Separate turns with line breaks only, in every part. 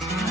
Bye.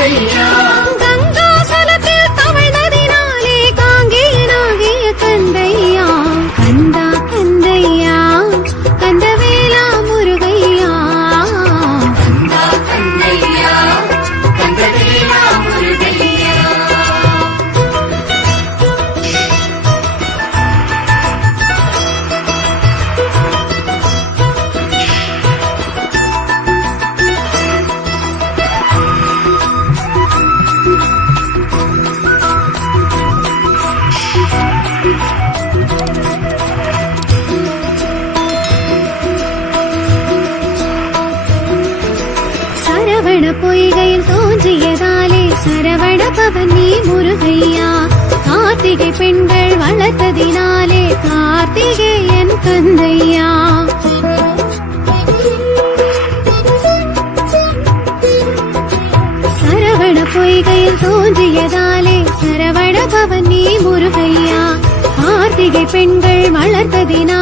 Yeah.
Saravana பவனி முருகையா? கார்த்திகை பெண்கள் வளர்த்ததினாலே கார்த்திகேயன் கந்தையா சரவண பொய்கையில் தோன்றியதாலே சரவண பவனி முருகையா? கார்த்திகை பெண்கள் வளர்த்ததினால்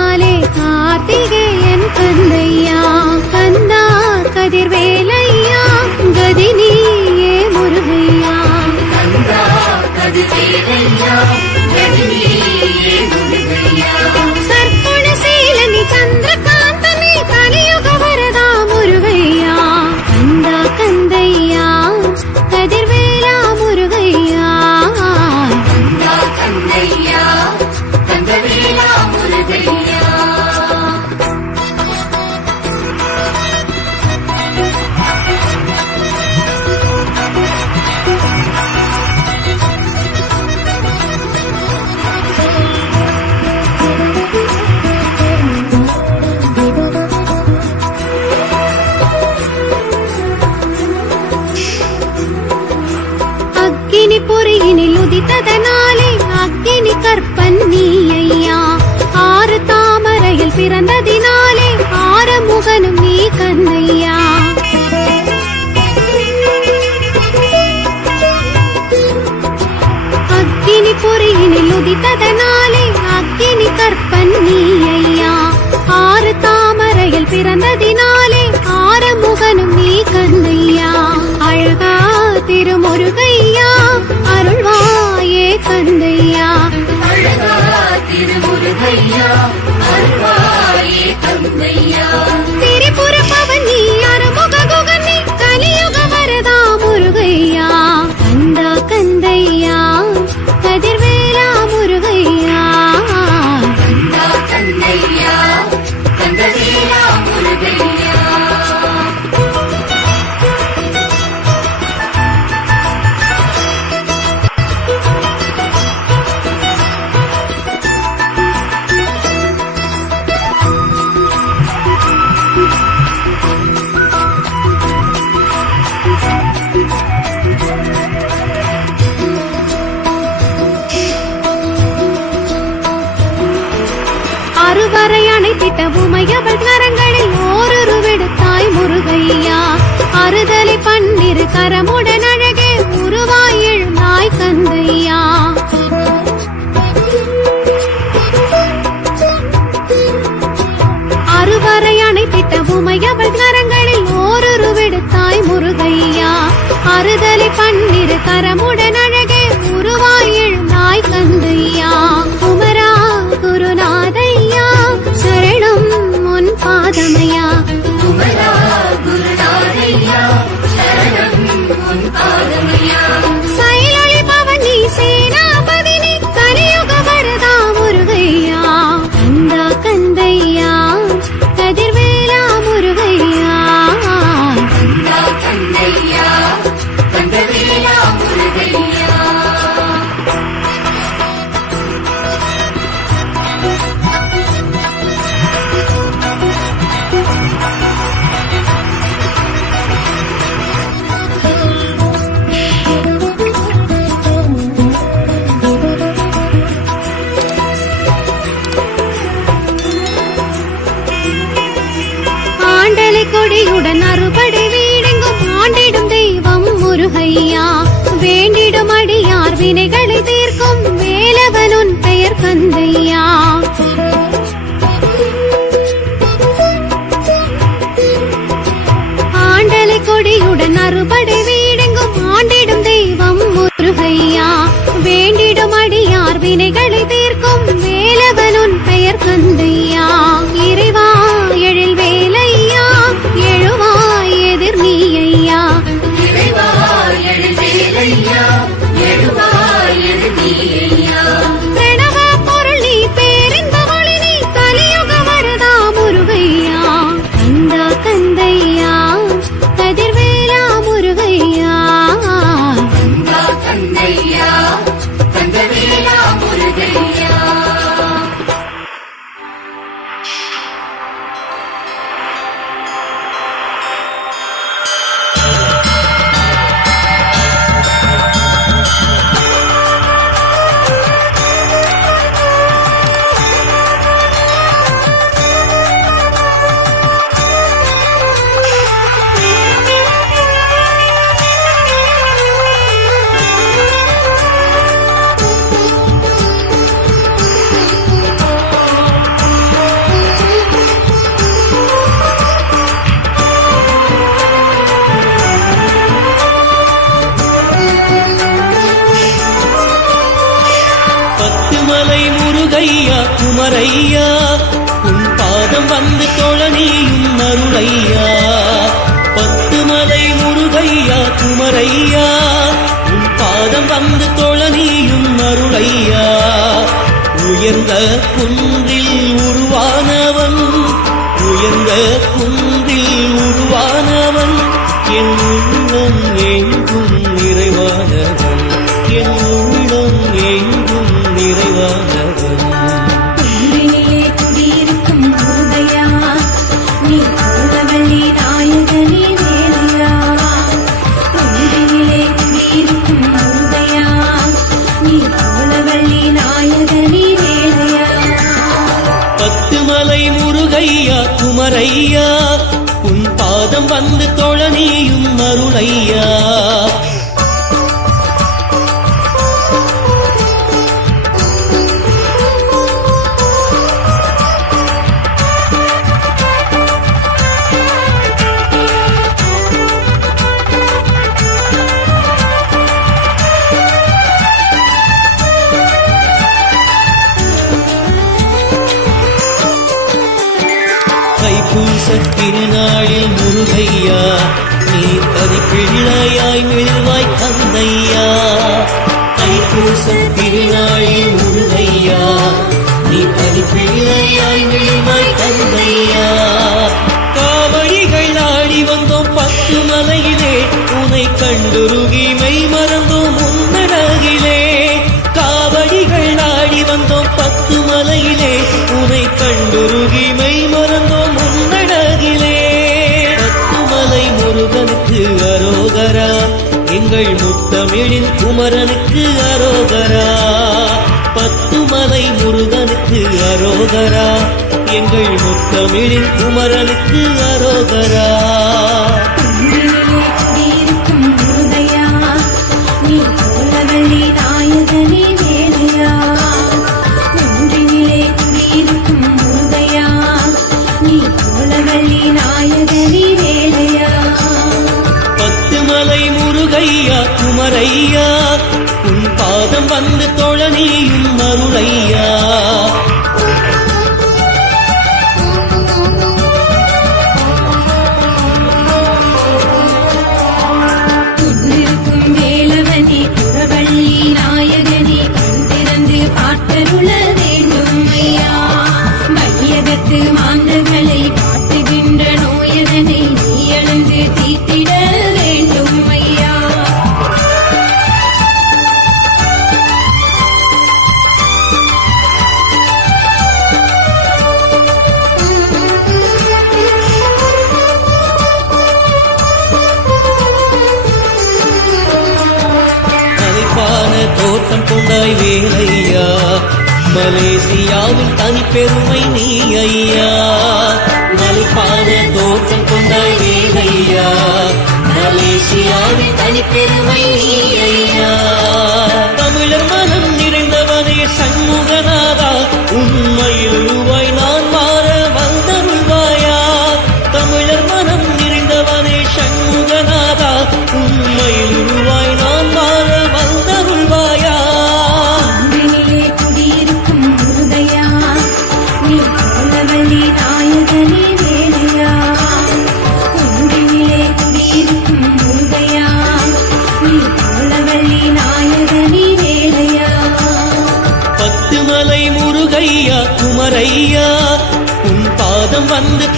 முருகையா அருள்வாயே கந்தையா.
அழகா திருமுருகையா. நறுப அருளையா? உன்
பாதம் வந்து தொழனியும் அருளையா? பத்து மலை முருகையா குமரையா? உன் பாதம் வந்து தொழனியும் அருளையா? உயர்ந்த குன்றில் உருவானவன் உயர்ந்த குன்றில் உருவானவன் என்
முருகையா நீ
பதிப்பிள்ளையாய் விழுவாய் கந்தையா தைப்பூசம் திருநாளில் முருகையா நீ பதிப்பிள்ளையாய் விழுவாய் கந்தையா காவடிகள் ஆடி வந்தோம் பத்து மலையிலே உனை கண்டுரு திங்கள் முத்தமிழின் குமரனுக்கு அரோகரா. பத்து மலை முருகனுக்கு அரோகரா. எங்கள் முத்தமிழின் குமரனுக்கு அரோகரா. பெருமை நீ ஐயா மலைப்பாத தோற்றம் கொண்ட வேலையா
மலேசியாவின் தனிப்பெருமை நீ ஐயா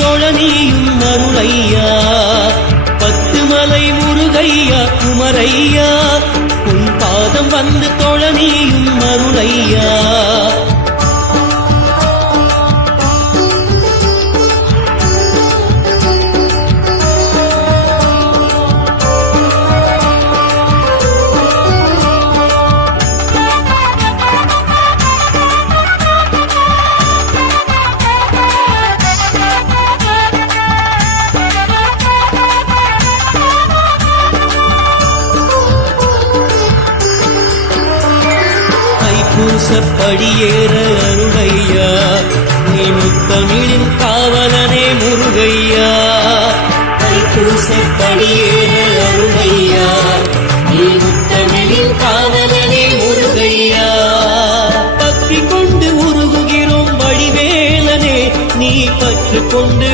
தொழனியும் அருளையா? பத்து மலை முருகையா குமரையா? உன் பாதம் வந்து தொழனியும் அருளையா? படியேற அருளையா? நீ முத்தமிழின் காவலனே முருகையா? தைப்பூச படியேற அருளையா? நீ முத்தமிழின் காவலனே முருகையா? பக்தி கொண்டு உருகுகிறோம் வடிவேலனே நீ பற்று கொண்டு